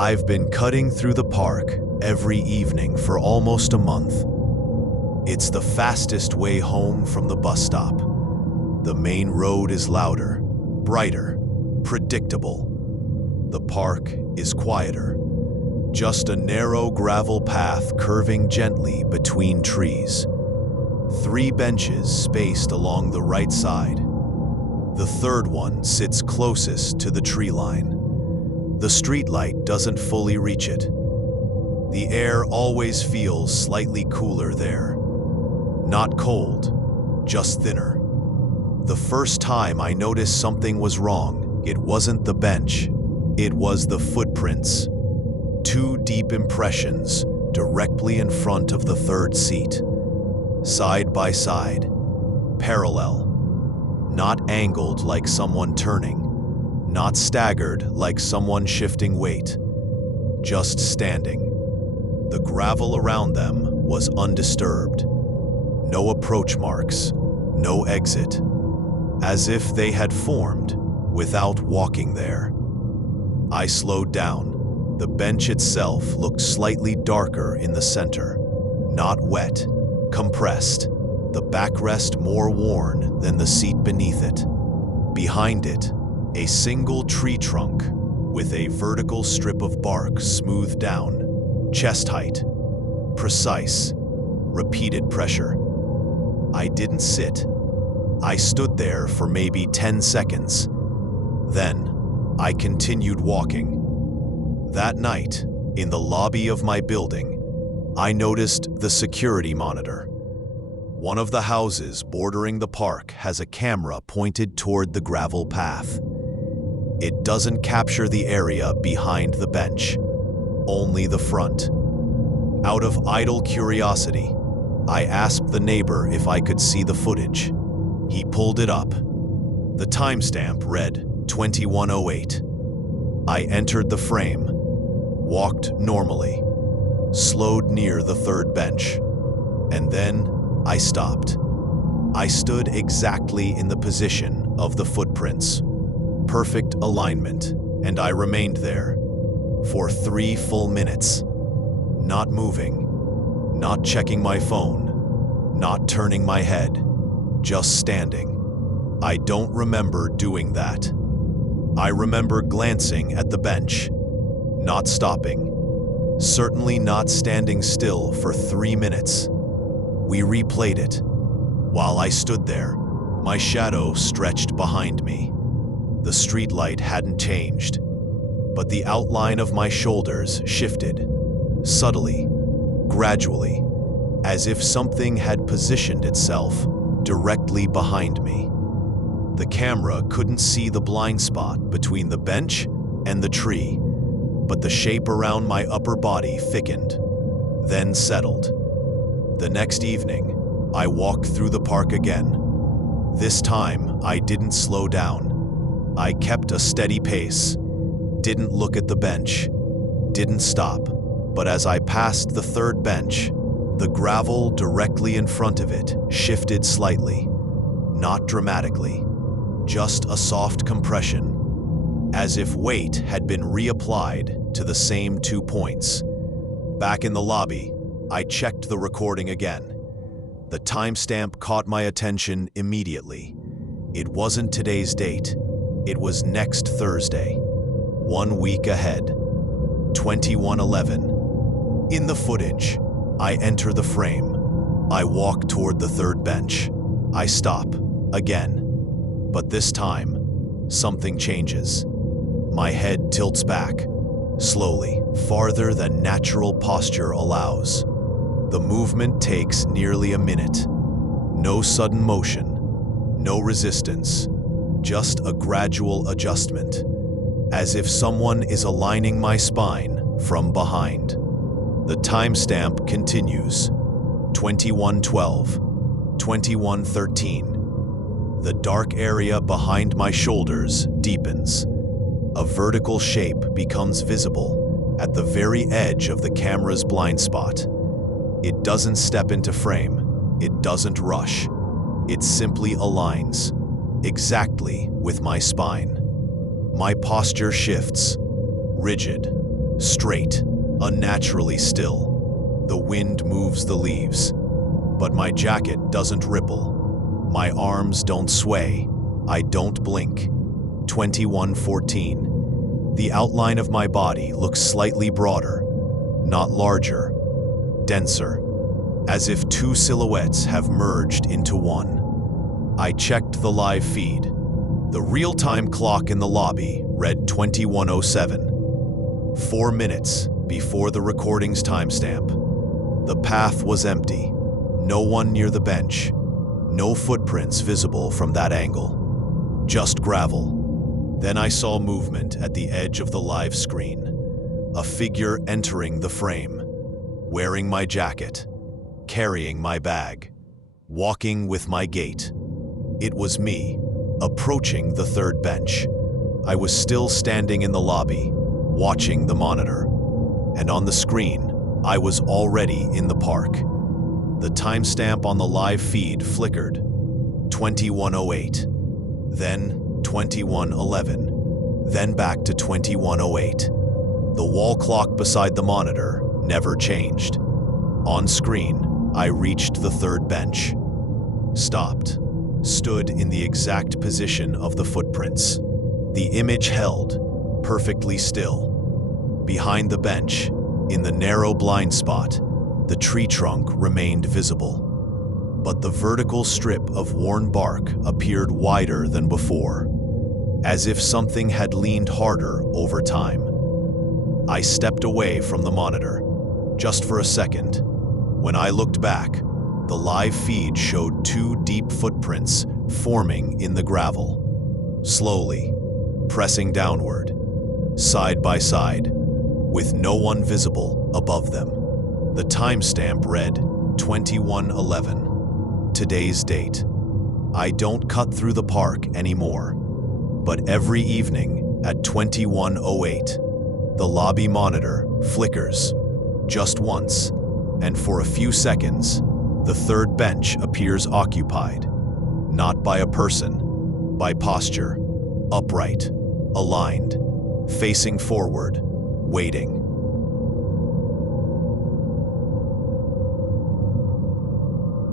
I've been cutting through the park every evening for almost a month. It's the fastest way home from the bus stop. The main road is louder, brighter, predictable. The park is quieter. Just a narrow gravel path curving gently between trees. 3 benches spaced along the right side. The third one sits closest to the tree line. The streetlight doesn't fully reach it. The air always feels slightly cooler there. Not cold, just thinner. The first time I noticed something was wrong, it wasn't the bench. It was the footprints. 2 deep impressions directly in front of the third seat. Side by side, parallel. Not angled like someone turning. Not staggered like someone shifting weight. Just standing. The gravel around them was undisturbed. No approach marks, no exit. As if they had formed without walking there. I slowed down. The bench itself looked slightly darker in the center. Not wet, compressed. The backrest more worn than the seat beneath it. Behind it, a single tree trunk with a vertical strip of bark smoothed down, chest height, precise, repeated pressure. I didn't sit. I stood there for maybe 10 seconds. Then, I continued walking. That night, in the lobby of my building, I noticed the security monitor. One of the houses bordering the park has a camera pointed toward the gravel path. It doesn't capture the area behind the bench, only the front. Out of idle curiosity, I asked the neighbor if I could see the footage. He pulled it up. The timestamp read 21:08. I entered the frame, walked normally, slowed near the third bench, and then I stopped. I stood exactly in the position of the footprints. Perfect alignment, and I remained there for 3 full minutes. Not moving, not checking my phone, not turning my head, just standing. I don't remember doing that. I remember glancing at the bench, not stopping, certainly not standing still for 3 minutes. We replayed it. While I stood there, my shadow stretched behind me. The streetlight hadn't changed, but the outline of my shoulders shifted, subtly, gradually, as if something had positioned itself directly behind me. The camera couldn't see the blind spot between the bench and the tree, but the shape around my upper body thickened, then settled. The next evening, I walked through the park again. This time, I didn't slow down. I kept a steady pace, didn't look at the bench, didn't stop. But as I passed the third bench, the gravel directly in front of it shifted slightly, not dramatically, just a soft compression, as if weight had been reapplied to the same 2 points. Back in the lobby, I checked the recording again. The timestamp caught my attention immediately. It wasn't today's date. It was next Thursday, 1 week ahead, 21:11. In the footage, I enter the frame. I walk toward the third bench. I stop, again. But this time, something changes. My head tilts back, slowly, farther than natural posture allows. The movement takes nearly a minute. No sudden motion, no resistance, just a gradual adjustment, as if someone is aligning my spine from behind. The timestamp continues, 21:12, 21:13. The dark area behind my shoulders deepens. A vertical shape becomes visible at the very edge of the camera's blind spot. It doesn't step into frame. It doesn't rush. It simply aligns, exactly with my spine. My posture shifts, rigid, Straight, unnaturally still. The wind moves the leaves, but my jacket doesn't ripple. My arms don't sway. I don't blink. 21:14. The outline of my body looks slightly broader, not larger, denser, as if two silhouettes have merged into one. I checked the live feed. The real-time clock in the lobby read 21:07. 4 minutes before the recording's timestamp. The path was empty. No one near the bench. No footprints visible from that angle. Just gravel. Then I saw movement at the edge of the live screen. A figure entering the frame, wearing my jacket, carrying my bag, walking with my gait. It was me, approaching the third bench. I was still standing in the lobby, watching the monitor. And on the screen, I was already in the park. The timestamp on the live feed flickered. 21:08. Then 21:11. Then back to 21:08. The wall clock beside the monitor never changed. On screen, I reached the third bench. Stopped. Stood in the exact position of the footprints. The image held, perfectly still. Behind the bench, in the narrow blind spot, the tree trunk remained visible. But the vertical strip of worn bark appeared wider than before, as if something had leaned harder over time. I stepped away from the monitor, just for a second. When I looked back, the live feed showed two deep footprints forming in the gravel, slowly, pressing downward, side by side, with no one visible above them. The timestamp read 21:11. Today's date. I don't cut through the park anymore, but every evening at 21:08, the lobby monitor flickers just once, and for a few seconds, the third bench appears occupied, not by a person, by posture, upright, aligned, facing forward, waiting.